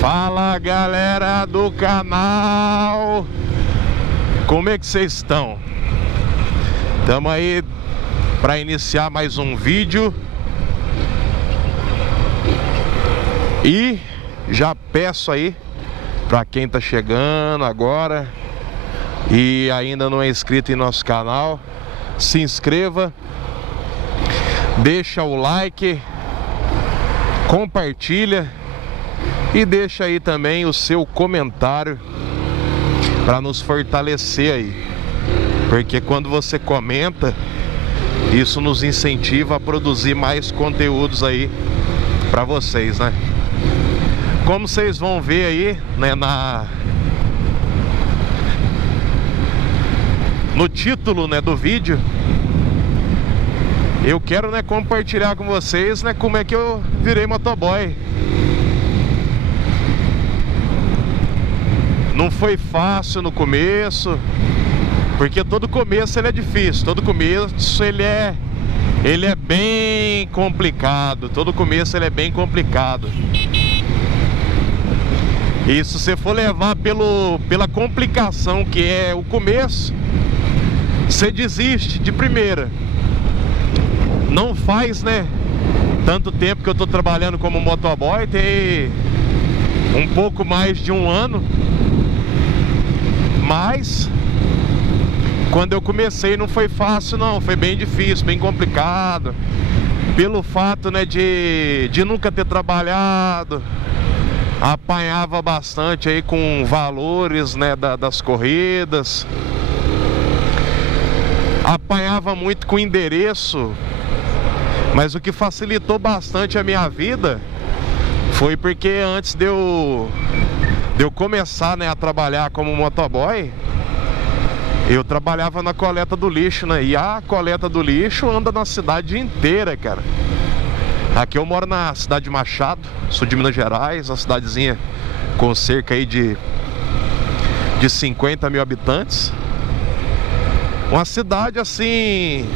Fala galera do canal, como é que vocês estão? Estamos aí para iniciar mais um vídeo. E já peço aí para quem tá chegando agora e ainda não é inscrito em nosso canal, se inscreva, deixa o like, compartilha e deixa aí também o seu comentário para nos fortalecer aí, porque quando você comenta, isso nos incentiva a produzir mais conteúdos aí para vocês, né? Como vocês vão ver aí, né, no título, né, do vídeo, eu quero, né, compartilhar com vocês, né, como é que eu virei motoboy. Não foi fácil no começo, porque todo começo ele é difícil, todo começo ele é bem complicado, todo começo ele é bem complicado. E se você for levar pela complicação que é o começo, você desiste de primeira. Não faz, né, tanto tempo que eu tô trabalhando como motoboy, tem um pouco mais de um ano. Mas quando eu comecei não foi fácil não, foi bem difícil, bem complicado. Pelo fato, né, de nunca ter trabalhado, apanhava bastante aí com valores, né, das corridas. Apanhava muito com endereço. Mas o que facilitou bastante a minha vida foi porque antes de eu começar, né, a trabalhar como motoboy, eu trabalhava na coleta do lixo, né? E a coleta do lixo anda na cidade inteira, cara. Aqui eu moro na cidade de Machado, sul de Minas Gerais, uma cidadezinha com cerca aí de 50 mil habitantes. Uma cidade assim,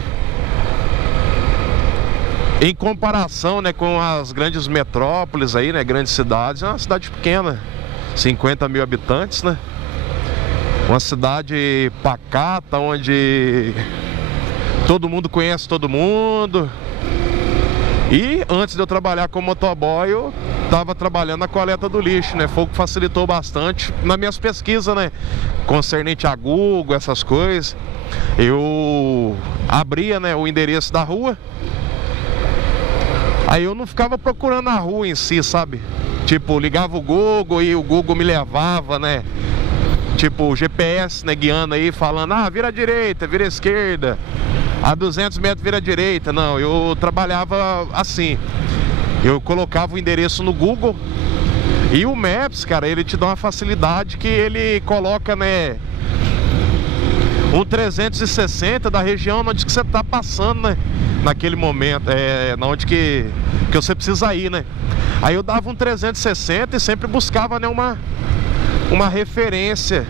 em comparação, né, com as grandes metrópoles aí, né, grandes cidades, é uma cidade pequena. 50 mil habitantes, né? Uma cidade pacata, onde todo mundo conhece todo mundo. E antes de eu trabalhar como motoboy, eu estava trabalhando na coleta do lixo, né? Foi o que facilitou bastante nas minhas pesquisas, né, concernente a Google, essas coisas. Eu abria, né, o endereço da rua. Aí eu não ficava procurando a rua em si, sabe? Tipo, ligava o Google e o Google me levava, né? Tipo, o GPS, né, guiando aí, falando, ah, vira à direita, vira à esquerda, a 200 metros vira à direita. Não, eu trabalhava assim. Eu colocava o endereço no Google e o Maps, cara, ele te dá uma facilidade que ele coloca, né, um 360 da região onde que você tá passando, né? Naquele momento, na onde que você precisa ir, né? Aí eu dava um 360 e sempre buscava, né, uma referência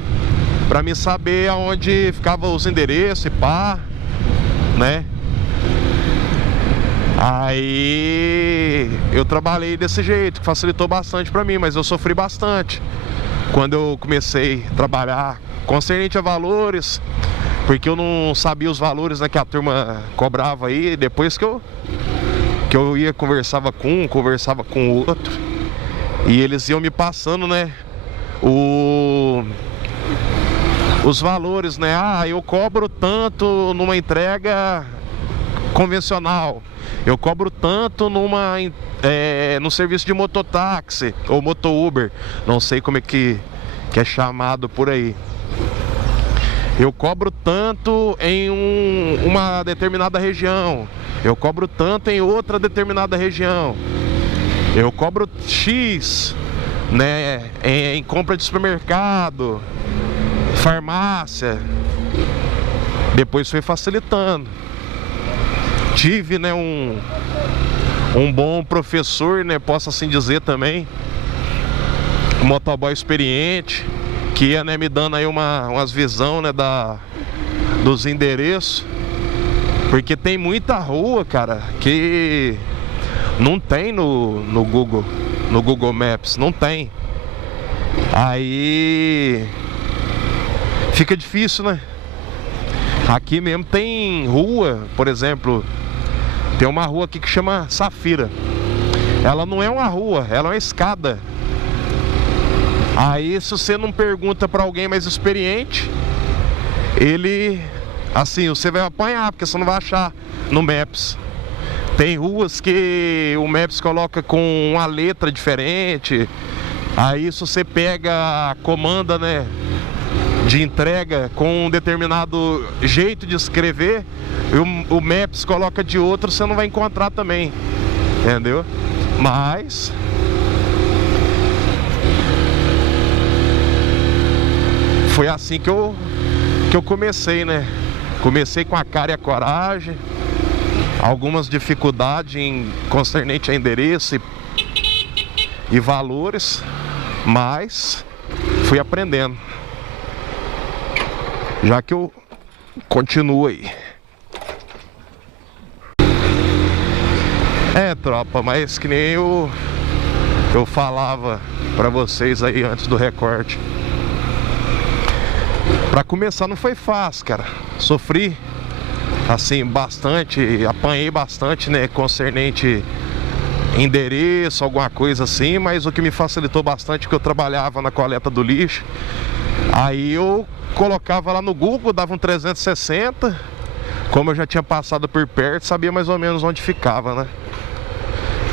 pra me saber aonde ficavam os endereços e pá, né? Aí eu trabalhei desse jeito, que facilitou bastante pra mim, mas eu sofri bastante quando eu comecei a trabalhar concernente a valores, porque eu não sabia os valores, né, que a turma cobrava aí. Depois que eu ia, conversava com o outro, e eles iam me passando, né, os valores, né? Ah, eu cobro tanto numa entrega convencional, eu cobro tanto no serviço de mototáxi ou moto-Uber, não sei como é que é chamado por aí. Eu cobro tanto em uma determinada região, eu cobro tanto em outra determinada região, eu cobro X, né, em compra de supermercado, farmácia. Depois foi facilitando. Tive, né, um bom professor, né, posso assim dizer também, um motoboy experiente, que ia, né, me dando aí umas visão, né, dos endereços. Porque tem muita rua, cara, que não tem no Google Maps, não tem. Aí fica difícil, né? Aqui mesmo tem rua, por exemplo, tem uma rua aqui que chama Safira. Ela não é uma rua, ela é uma escada. Aí se você não pergunta pra alguém mais experiente, ele, assim, você vai apanhar, porque você não vai achar no Maps. Tem ruas que o Maps coloca com uma letra diferente. Aí se você pega a comanda, né, de entrega com um determinado jeito de escrever, o Maps coloca de outro, você não vai encontrar também, entendeu? Mas foi assim que eu comecei, né? Comecei com a cara e a coragem, algumas dificuldades em concernente a endereço e valores, mas fui aprendendo. Já que eu continuo aí. Tropa, mas que nem eu falava pra vocês aí antes do recorte. Pra começar não foi fácil, cara. Sofri, assim, bastante, apanhei bastante, né, concernente endereço, alguma coisa assim, mas o que me facilitou bastante é que eu trabalhava na coleta do lixo. Aí eu colocava lá no Google, dava um 360, como eu já tinha passado por perto, sabia mais ou menos onde ficava, né?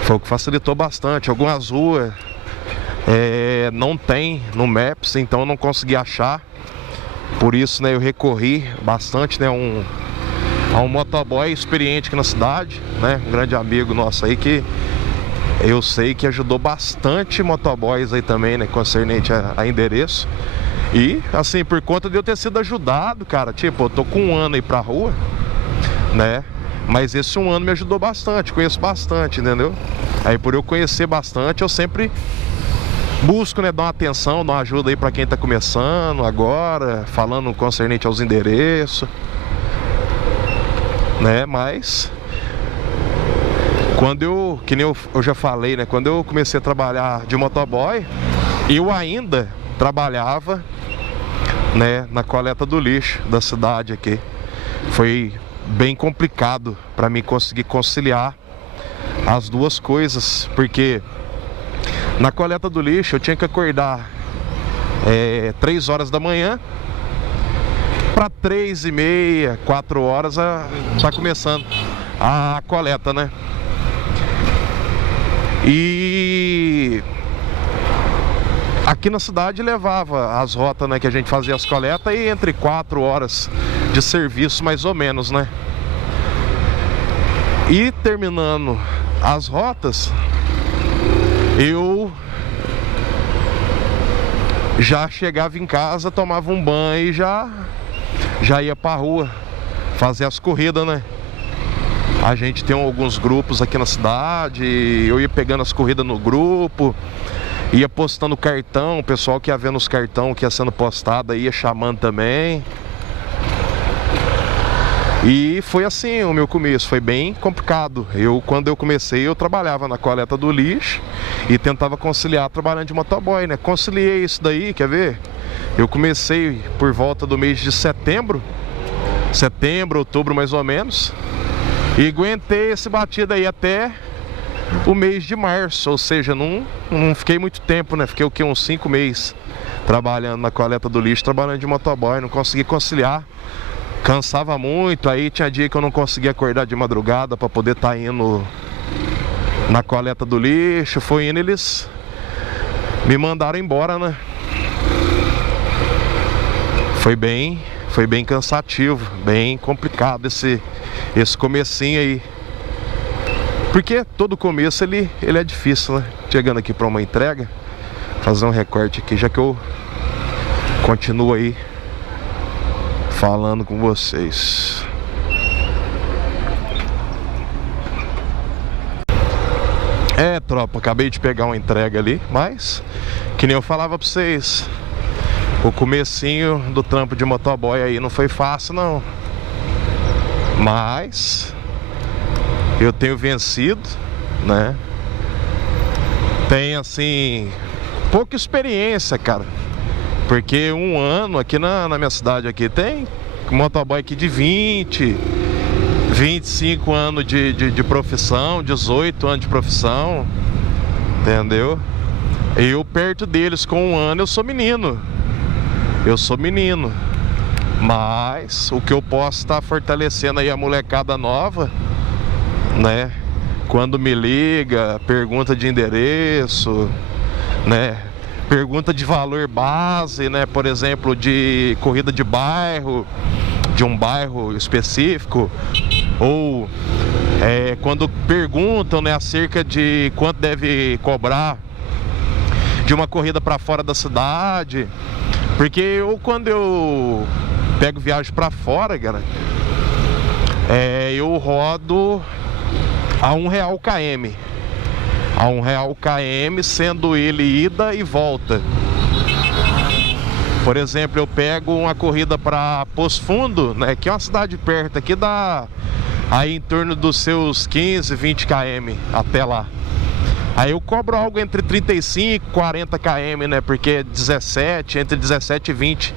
Foi o que facilitou bastante. Algumas ruas não tem no Maps, então eu não consegui achar. Por isso, né, eu recorri bastante, né, a um motoboy experiente aqui na cidade, né? Um grande amigo nosso aí que eu sei que ajudou bastante motoboys aí também, né, concernente a endereço. E, assim, por conta de eu ter sido ajudado, cara, tipo, eu tô com um ano aí pra rua, né? Mas esse um ano me ajudou bastante, conheço bastante, entendeu? Aí por eu conhecer bastante, eu sempre busco, né, dar uma atenção, dar uma ajuda aí pra quem tá começando agora, falando concernente aos endereços, né? Mas quando que nem eu já falei, né? Quando eu comecei a trabalhar de motoboy, eu ainda trabalhava, né, na coleta do lixo da cidade aqui. Foi bem complicado para mim conseguir conciliar as duas coisas, porque na coleta do lixo eu tinha que acordar 3 horas da manhã para 3h30, 4 horas tá começando a coleta, né? E aqui na cidade levava as rotas, né, que a gente fazia as coletas, e entre 4 horas de serviço mais ou menos, né? E terminando as rotas, eu já chegava em casa, tomava um banho e já ia pra rua fazer as corridas, né? A gente tem alguns grupos aqui na cidade, eu ia pegando as corridas no grupo, ia postando cartão, o pessoal que ia vendo os cartão que ia sendo postado ia chamando também. E foi assim o meu começo, foi bem complicado. Quando eu comecei, eu trabalhava na coleta do lixo e tentava conciliar trabalhando de motoboy, né? Conciliei isso daí, quer ver? Eu comecei por volta do mês de setembro, outubro mais ou menos, e aguentei esse batido aí até o mês de março, ou seja, não fiquei muito tempo, né? Fiquei o quê? Uns 5 meses trabalhando na coleta do lixo, trabalhando de motoboy, não consegui conciliar. Cansava muito, aí tinha dia que eu não conseguia acordar de madrugada para poder estar indo na coleta do lixo. Foi indo, eles me mandaram embora, né? Foi bem cansativo, bem complicado esse comecinho aí. Porque todo começo ele é difícil, né? Chegando aqui para uma entrega, fazer um recorte aqui, já que eu continuo aí falando com vocês. Tropa, acabei de pegar uma entrega ali, mas que nem eu falava pra vocês, o comecinho do trampo de motoboy aí não foi fácil não. Mas eu tenho vencido, né? Tem assim pouca experiência, cara. Porque um ano aqui na minha cidade aqui tem motoboy aqui de 20, 25 anos de profissão, 18 anos de profissão, entendeu? Eu perto deles com um ano eu sou menino. Mas o que eu posso estar fortalecendo aí a molecada nova, né? Quando me liga, pergunta de endereço, né? Pergunta de valor base, né? Por exemplo, de corrida de bairro, de um bairro específico, ou quando perguntam, né, acerca de quanto deve cobrar de uma corrida para fora da cidade, porque quando eu pego viagem para fora, cara, eu rodo a R$1 km. A R$1 km, sendo ele ida e volta. Por exemplo, eu pego uma corrida para Poço Fundo, né, que é uma cidade perto aqui, dá aí em torno dos seus 15, 20 km até lá. Aí eu cobro algo entre 35 e 40 km, né, porque é entre 17 e 20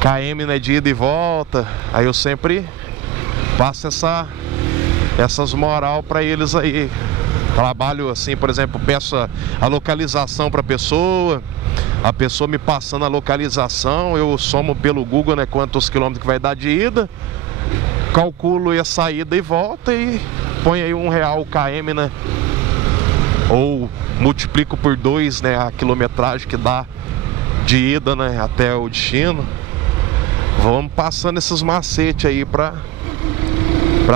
km, né, de ida e volta. Aí eu sempre passo essas moral para eles aí. Trabalho assim, por exemplo, peço a localização para a pessoa me passando a localização, eu somo pelo Google, né, quantos quilômetros que vai dar de ida, calculo a saída e volta e põe aí R$1 o km, né, ou multiplico por 2, né, a quilometragem que dá de ida, né, até o destino. Vamos passando esses macetes aí pra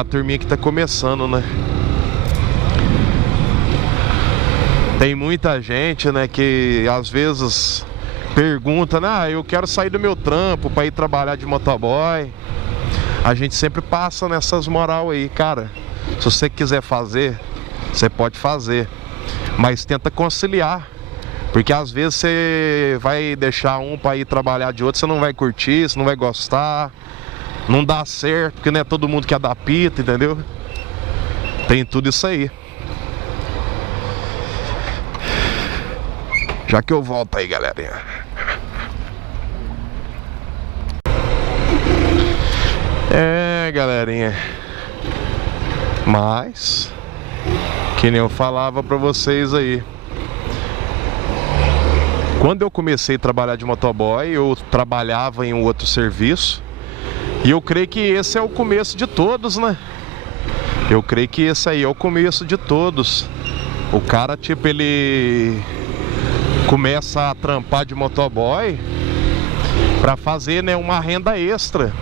turminha que tá começando, né. Tem muita gente, né, que às vezes pergunta, né, eu quero sair do meu trampo para ir trabalhar de motoboy. A gente sempre passa nessas moral aí, cara. Se você quiser fazer, você pode fazer, mas tenta conciliar, porque às vezes você vai deixar um para ir trabalhar de outro, você não vai curtir, você não vai gostar, não dá certo, porque não é todo mundo que adapta, entendeu? Tem tudo isso aí. Já que eu volto aí, galerinha. Galerinha. Mas, que nem eu falava pra vocês aí, quando eu comecei a trabalhar de motoboy, eu trabalhava em um outro serviço. E eu creio que esse é o começo de todos, né? Eu creio que esse aí é o começo de todos. O cara, tipo, ele começa a trampar de motoboy para fazer, né, uma renda extra.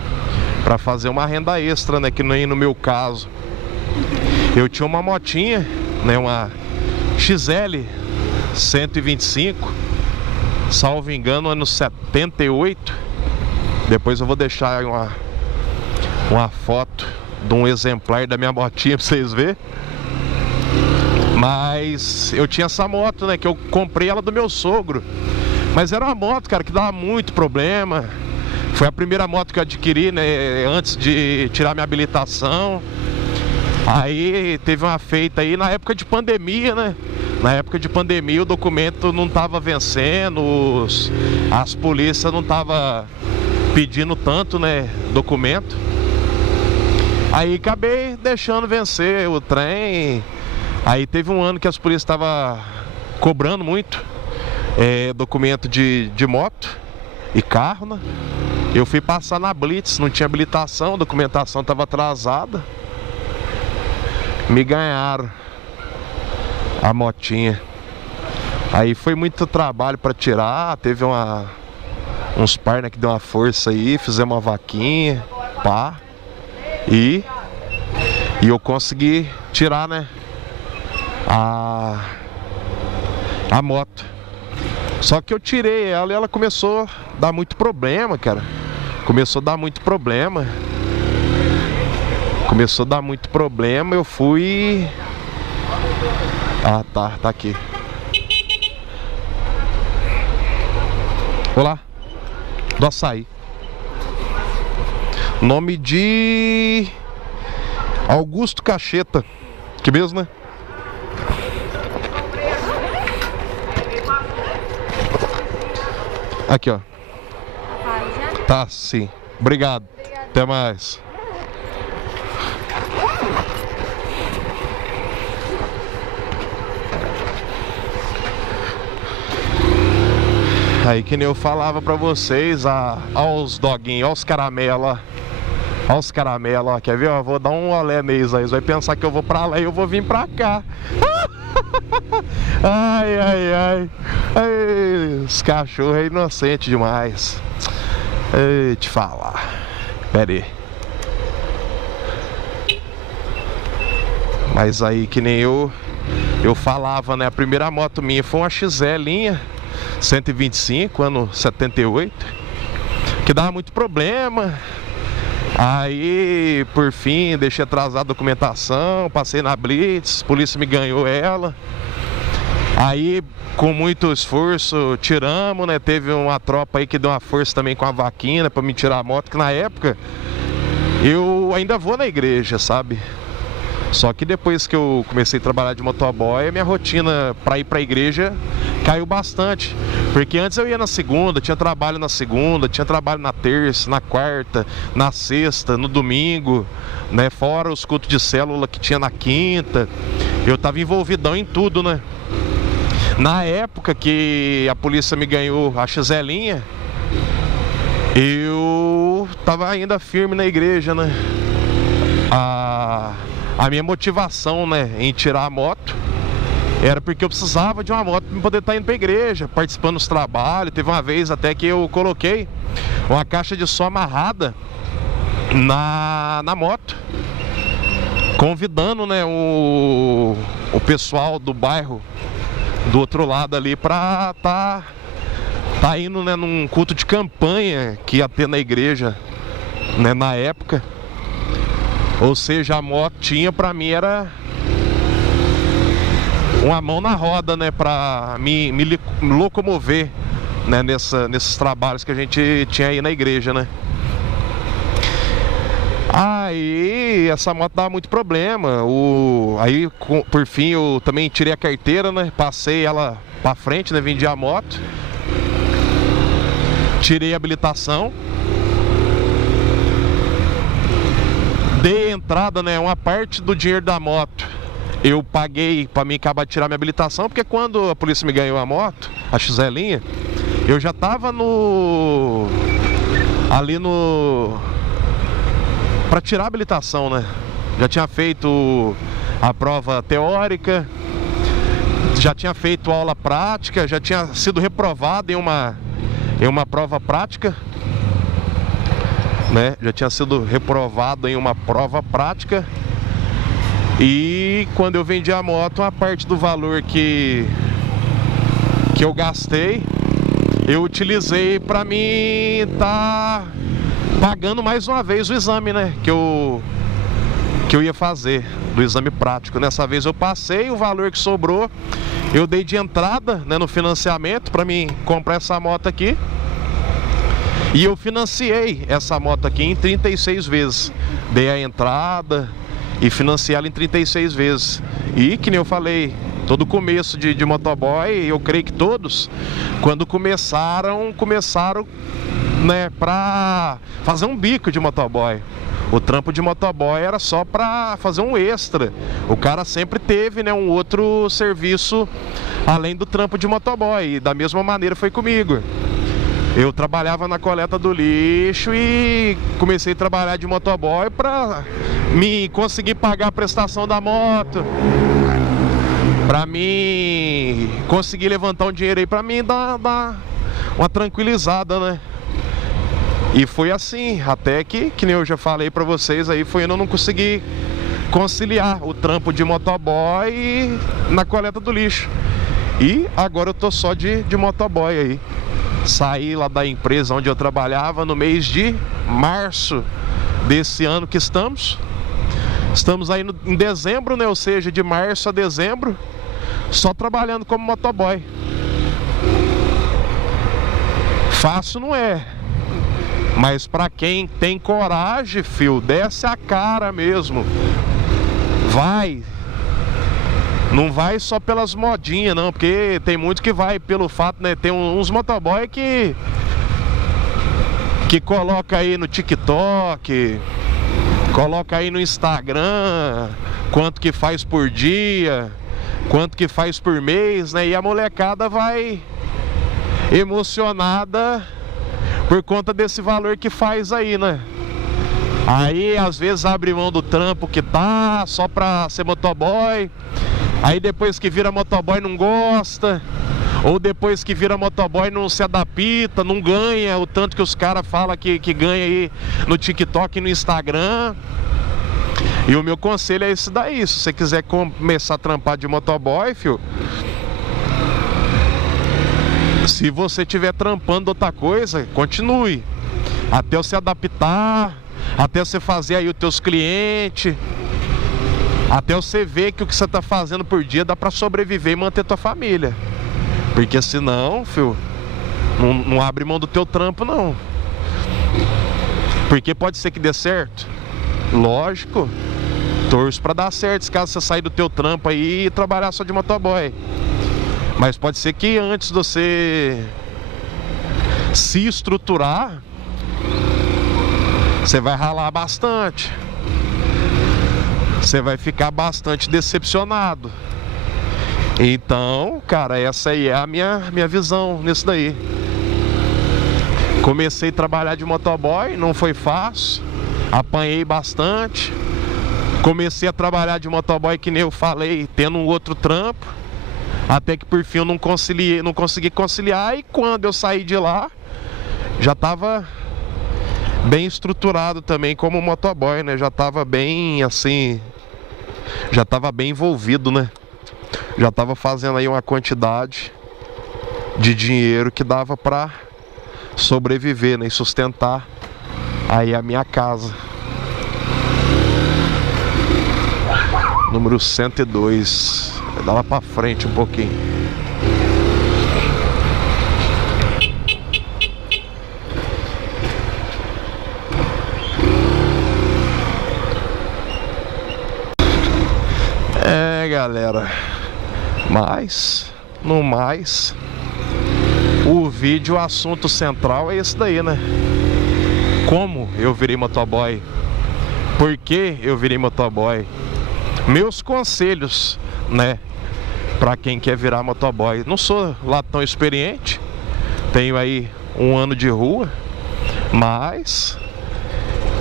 Para fazer uma renda extra, né, que nem no meu caso. Eu tinha uma motinha, né, uma XL 125, salvo engano, ano 78. Depois eu vou deixar uma foto de um exemplar da minha motinha pra vocês verem. Mas eu tinha essa moto, né, que eu comprei ela do meu sogro. Mas era uma moto, cara, que dava muito problema. Foi a primeira moto que eu adquiri, né, antes de tirar minha habilitação. Aí teve uma feita aí na época de pandemia, né? Na época de pandemia o documento não tava vencendo, as polícias não tava pedindo tanto, né, documento. Aí acabei deixando vencer o trem. Aí teve um ano que as polícias estavam cobrando muito documento de moto e carro, né? Eu fui passar na Blitz, não tinha habilitação, a documentação estava atrasada. Me ganharam a motinha. Aí foi muito trabalho para tirar, teve uns par, né, que deu uma força aí, fizemos uma vaquinha, pá. E eu consegui tirar, né, a moto. Só que eu tirei ela e ela começou a dar muito problema, cara. Começou a dar muito problema. Eu fui... Ah, tá aqui. Olá. Do açaí. Nome de Augusto Cacheta. Que mesmo, né? Aqui, ó. Já? Tá, sim. Obrigado. Até mais. Aí que nem eu falava pra vocês, ó os doguinhos, ó os caramela. Ó os caramela, ó. Quer ver? Ó, vou dar um olé neles aí. Eles vão pensar que eu vou pra lá e eu vou vir pra cá. Ai, ai, ai. Ai, os cachorros é inocente demais. Ei, te falar. Pera aí. Mas aí que nem eu falava, né? A primeira moto minha foi uma XL 125, ano 78, que dava muito problema. Aí, por fim, deixei atrasar a documentação, passei na Blitz, a polícia me ganhou ela. Aí, com muito esforço, tiramos, né? Teve uma tropa aí que deu uma força também com a vaquina pra me tirar a moto, que na época eu ainda vou na igreja, sabe? Só que depois que eu comecei a trabalhar de motoboy, a minha rotina para ir para a igreja caiu bastante. Porque antes eu ia na segunda, tinha trabalho na segunda, tinha trabalho na terça, na quarta, na sexta, no domingo, né? Fora os cultos de célula que tinha na quinta. Eu tava envolvidão em tudo, né? Na época que a polícia me ganhou a XL, eu tava ainda firme na igreja, né? A minha motivação, né, em tirar a moto era porque eu precisava de uma moto para poder estar indo para a igreja, participando dos trabalhos. Teve uma vez até que eu coloquei uma caixa de som amarrada na moto, convidando, né, o pessoal do bairro do outro lado ali para tá indo, né, num culto de campanha que ia ter na igreja, né, na época. Ou seja, a motinha pra mim era uma mão na roda, né? Pra me locomover, né? Nesses trabalhos que a gente tinha aí na igreja, né? Aí essa moto dava muito problema. Aí por fim eu também tirei a carteira, né? Passei ela pra frente, né? Vendi a moto. Tirei a habilitação. Dei entrada, né, uma parte do dinheiro da moto eu paguei para mim acabar de tirar minha habilitação, porque quando a polícia me ganhou a moto, a XL, eu já tava ali para tirar a habilitação, né? Já tinha feito a prova teórica, já tinha feito aula prática, já tinha sido reprovado em uma prova prática, né? Já tinha sido reprovado em uma prova prática. E quando eu vendi a moto, uma parte do valor que eu gastei, eu utilizei para mim tá pagando mais uma vez o exame, né? Que eu ia fazer, do exame prático. Dessa vez eu passei, o valor que sobrou eu dei de entrada, né, no financiamento para mim comprar essa moto aqui. E eu financiei essa moto aqui em 36 vezes. Dei a entrada e financiei ela em 36 vezes. E que nem eu falei, todo começo de motoboy, eu creio que todos, quando começaram, né, pra fazer um bico de motoboy. O trampo de motoboy era só pra fazer um extra. O cara sempre teve, né, um outro serviço além do trampo de motoboy. E da mesma maneira foi comigo. Eu trabalhava na coleta do lixo e comecei a trabalhar de motoboy para me conseguir pagar a prestação da moto, para mim conseguir levantar um dinheiro aí para mim dar uma tranquilizada, né? E foi assim, até que nem eu já falei para vocês aí, foi eu não consegui conciliar o trampo de motoboy na coleta do lixo. E agora eu tô só de motoboy aí. Saí lá da empresa onde eu trabalhava no mês de março desse ano que estamos. Estamos aí em dezembro, né? Ou seja, de março a dezembro, só trabalhando como motoboy. Fácil não é, mas pra quem tem coragem, fio, desce a cara mesmo. Vai. Não vai só pelas modinhas, não, porque tem muito que vai pelo fato, né? Tem uns motoboy que que coloca aí no TikTok, coloca aí no Instagram, quanto que faz por dia, quanto que faz por mês, né? E a molecada vai emocionada por conta desse valor que faz aí, né? Aí às vezes abre mão do trampo que tá só pra ser motoboy. Aí depois que vira motoboy não gosta. Ou depois que vira motoboy não se adapta, não ganha o tanto que os caras falam que ganha aí no TikTok e no Instagram. E o meu conselho é esse daí: se você quiser começar a trampar de motoboy, filho, se você estiver trampando outra coisa, continue até você adaptar, até você fazer aí os teus clientes, até você ver que o que você está fazendo por dia dá para sobreviver e manter tua família. Porque senão, filho, não abre mão do teu trampo, não. Porque pode ser que dê certo. Lógico, torço pra dar certo caso você sair do teu trampo aí e trabalhar só de motoboy. Mas pode ser que antes de você se estruturar, você vai ralar bastante. Você vai ficar bastante decepcionado. Então, cara, essa aí é a minha visão nisso daí. Comecei a trabalhar de motoboy, não foi fácil, apanhei bastante. Comecei a trabalhar de motoboy, que nem eu falei, tendo um outro trampo, até que por fim eu não consegui conciliar. E quando eu saí de lá, já estava bem estruturado também como motoboy, né? Já estava bem assim, já estava bem envolvido, né? Já estava fazendo aí uma quantidade de dinheiro que dava para sobreviver, né? E sustentar aí a minha casa. Número 102. Dá lá para frente um pouquinho. É, galera. Mas, no mais, o vídeo, o assunto central é esse daí, né? Como eu virei motoboy? Por que eu virei motoboy? Meus conselhos, né? Pra quem quer virar motoboy. Não sou lá tão experiente, tenho aí 1 ano de rua, mas,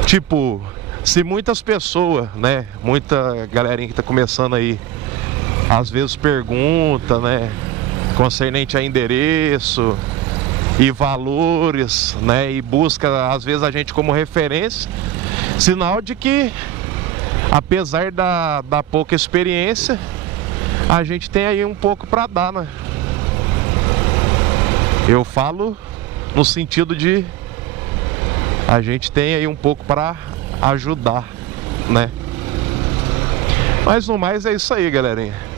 tipo, se muitas pessoas, né? Muita galerinha que tá começando aí, às vezes pergunta, né, concernente a endereço e valores, né, e busca às vezes a gente como referência, sinal de que, apesar da pouca experiência, a gente tem aí um pouco para dar, né? Eu falo no sentido de a gente tem aí um pouco para ajudar, né? Mas no mais é isso aí, galerinha.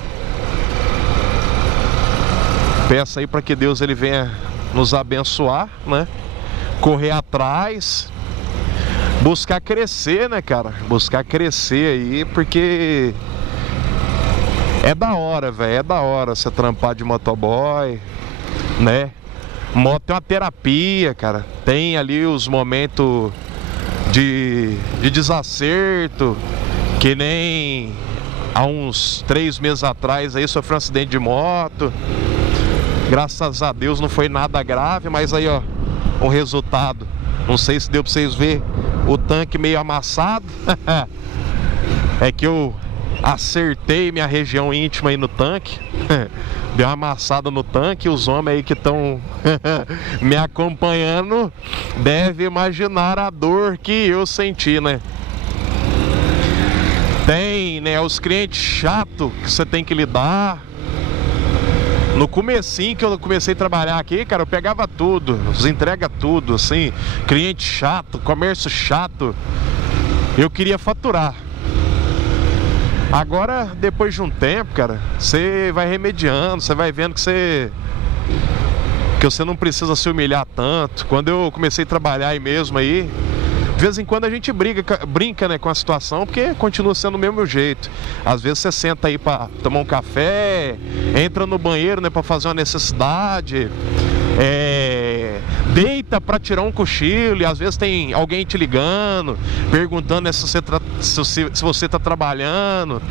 Peço aí para que Deus ele venha nos abençoar, né? Correr atrás, buscar crescer, né, cara? Buscar crescer aí, porque é da hora, velho. É da hora você trampar de motoboy, né? Moto é uma terapia, cara. Tem ali os momentos de desacerto, que nem há uns 3 meses atrás aí sofri um acidente de moto. Graças a Deus não foi nada grave, mas aí ó, o resultado. Não sei se deu pra vocês verem o tanque meio amassado. É que eu acertei minha região íntima aí no tanque. Deu uma amassada no tanque. Os homens aí que estão me acompanhando devem imaginar a dor que eu senti, né? Tem, né, os clientes chatos que você tem que lidar. No comecinho que eu comecei a trabalhar aqui, cara, eu pegava tudo, entrega tudo, assim, cliente chato, comércio chato. Eu queria faturar. Agora, depois de um tempo, cara, você vai remediando, você vai vendo que você não precisa se humilhar tanto. Quando eu comecei a trabalhar aí mesmo aí, de vez em quando a gente brinca, né, com a situação, porque continua sendo do mesmo jeito. Às vezes você senta aí pra tomar um café, entra no banheiro, né, pra fazer uma necessidade, deita para tirar um cochilo e às vezes tem alguém te ligando, perguntando, né, se você tá trabalhando,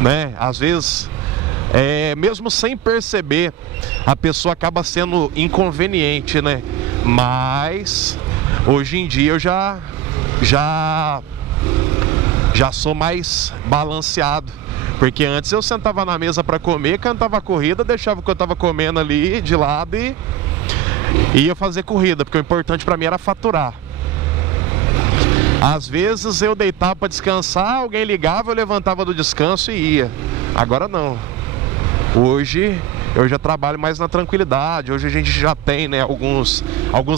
né? Às vezes, mesmo sem perceber, a pessoa acaba sendo inconveniente, né? Mas hoje em dia eu já sou mais balanceado, porque antes eu sentava na mesa para comer, cantava a corrida, deixava o que eu tava comendo ali de lado e ia fazer corrida, porque o importante para mim era faturar. Às vezes eu deitava para descansar, alguém ligava, eu levantava do descanso e ia. Agora não. Hoje eu já trabalho mais na tranquilidade. Hoje a gente já tem, né, alguns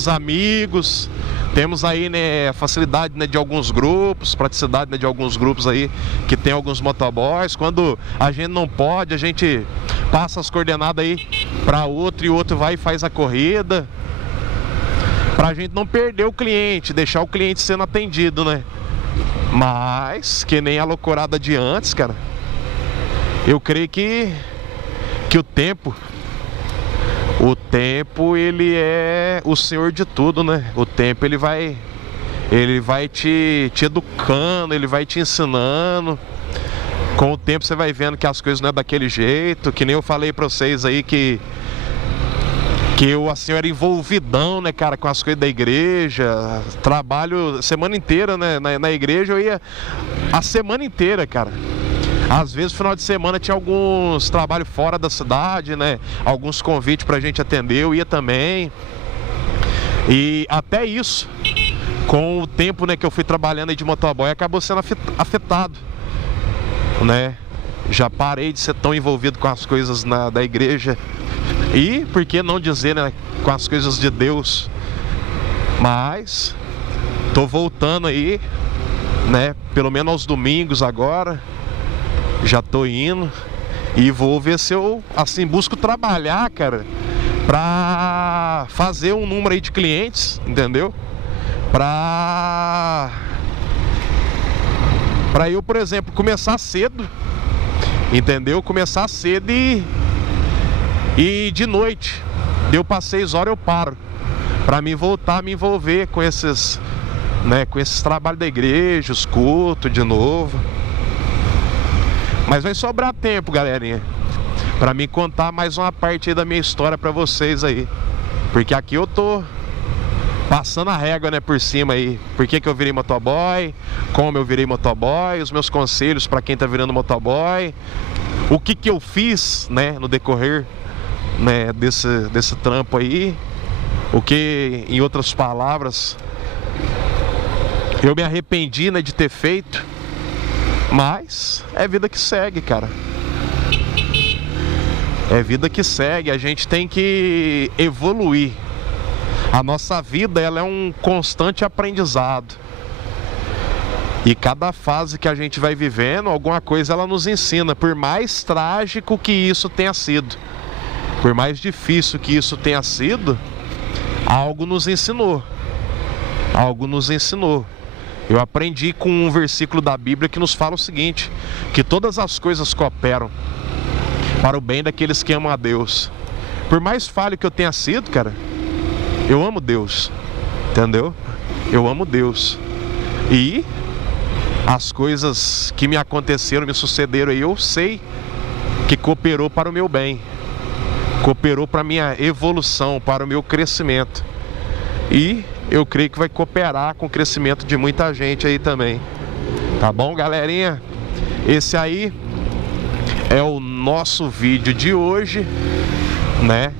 amigos. Temos aí, né, facilidade, né, de alguns grupos, praticidade, né, de alguns grupos aí que tem alguns motoboys. Quando a gente não pode, a gente passa as coordenadas aí para outro e o outro vai e faz a corrida. Pra gente não perder o cliente, deixar o cliente sendo atendido, né? Mas, que nem a loucurada de antes, cara, eu creio que o tempo ele é o senhor de tudo, né? O tempo ele vai te educando, ele vai te ensinando. Com o tempo você vai vendo que as coisas não é daquele jeito, que nem eu falei pra vocês aí que eu, assim, eu era envolvidão, né, cara, com as coisas da igreja. Trabalho semana inteira, né, na igreja, eu ia a semana inteira, cara. Às vezes, no final de semana, tinha alguns trabalhos fora da cidade, né? Alguns convites pra gente atender, eu ia também. E até isso, com o tempo, né, que eu fui trabalhando aí de motoboy, acabou sendo afetado, né? Já parei de ser tão envolvido com as coisas da igreja. E, por que não dizer, né, com as coisas de Deus. Mas tô voltando aí, né? Pelo menos aos domingos agora. Já tô indo e vou ver se eu, assim, busco trabalhar, cara, pra fazer um número aí de clientes, entendeu? Pra eu, por exemplo, começar cedo, entendeu? Começar cedo e de noite, deu para 6 horas eu paro, pra mim voltar a me envolver com esses, né, com esses trabalhos da igreja, os cultos de novo. Mas vai sobrar tempo, galerinha, pra mim contar mais uma parte aí da minha história pra vocês aí. Porque aqui eu tô passando a régua, né, por cima aí. Por que eu virei motoboy, como eu virei motoboy, os meus conselhos pra quem tá virando motoboy. O que eu fiz, né, no decorrer, né, desse trampo aí. O que, em outras palavras, eu me arrependi, né, de ter feito. Mas é vida que segue, cara. É vida que segue, a gente tem que evoluir. A nossa vida, ela é um constante aprendizado. E cada fase que a gente vai vivendo, alguma coisa ela nos ensina. Por mais trágico que isso tenha sido, por mais difícil que isso tenha sido, algo nos ensinou. Algo nos ensinou. Eu aprendi com um versículo da Bíblia que nos fala o seguinte: que todas as coisas cooperam para o bem daqueles que amam a Deus. Por mais falho que eu tenha sido, cara, eu amo Deus, entendeu? Eu amo Deus. E as coisas que me aconteceram, me sucederam aí, eu sei que cooperou para o meu bem, cooperou para a minha evolução, para o meu crescimento. E eu creio que vai cooperar com o crescimento de muita gente aí também. Tá bom, galerinha? Esse aí é o nosso vídeo de hoje, né?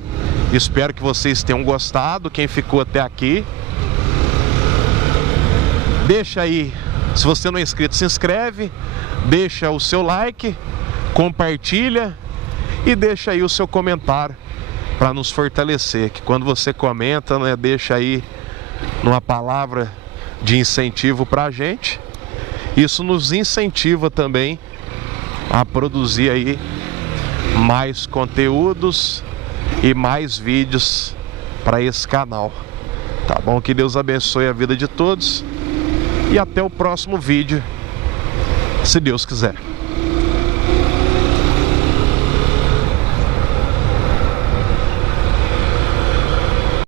Espero que vocês tenham gostado. Quem ficou até aqui, deixa aí, se você não é inscrito, se inscreve, deixa o seu like, compartilha e deixa aí o seu comentário para nos fortalecer. Que quando você comenta, né, deixa aí numa palavra de incentivo para a gente, isso nos incentiva também a produzir aí mais conteúdos e mais vídeos para esse canal. Tá bom? Que Deus abençoe a vida de todos e até o próximo vídeo, se Deus quiser.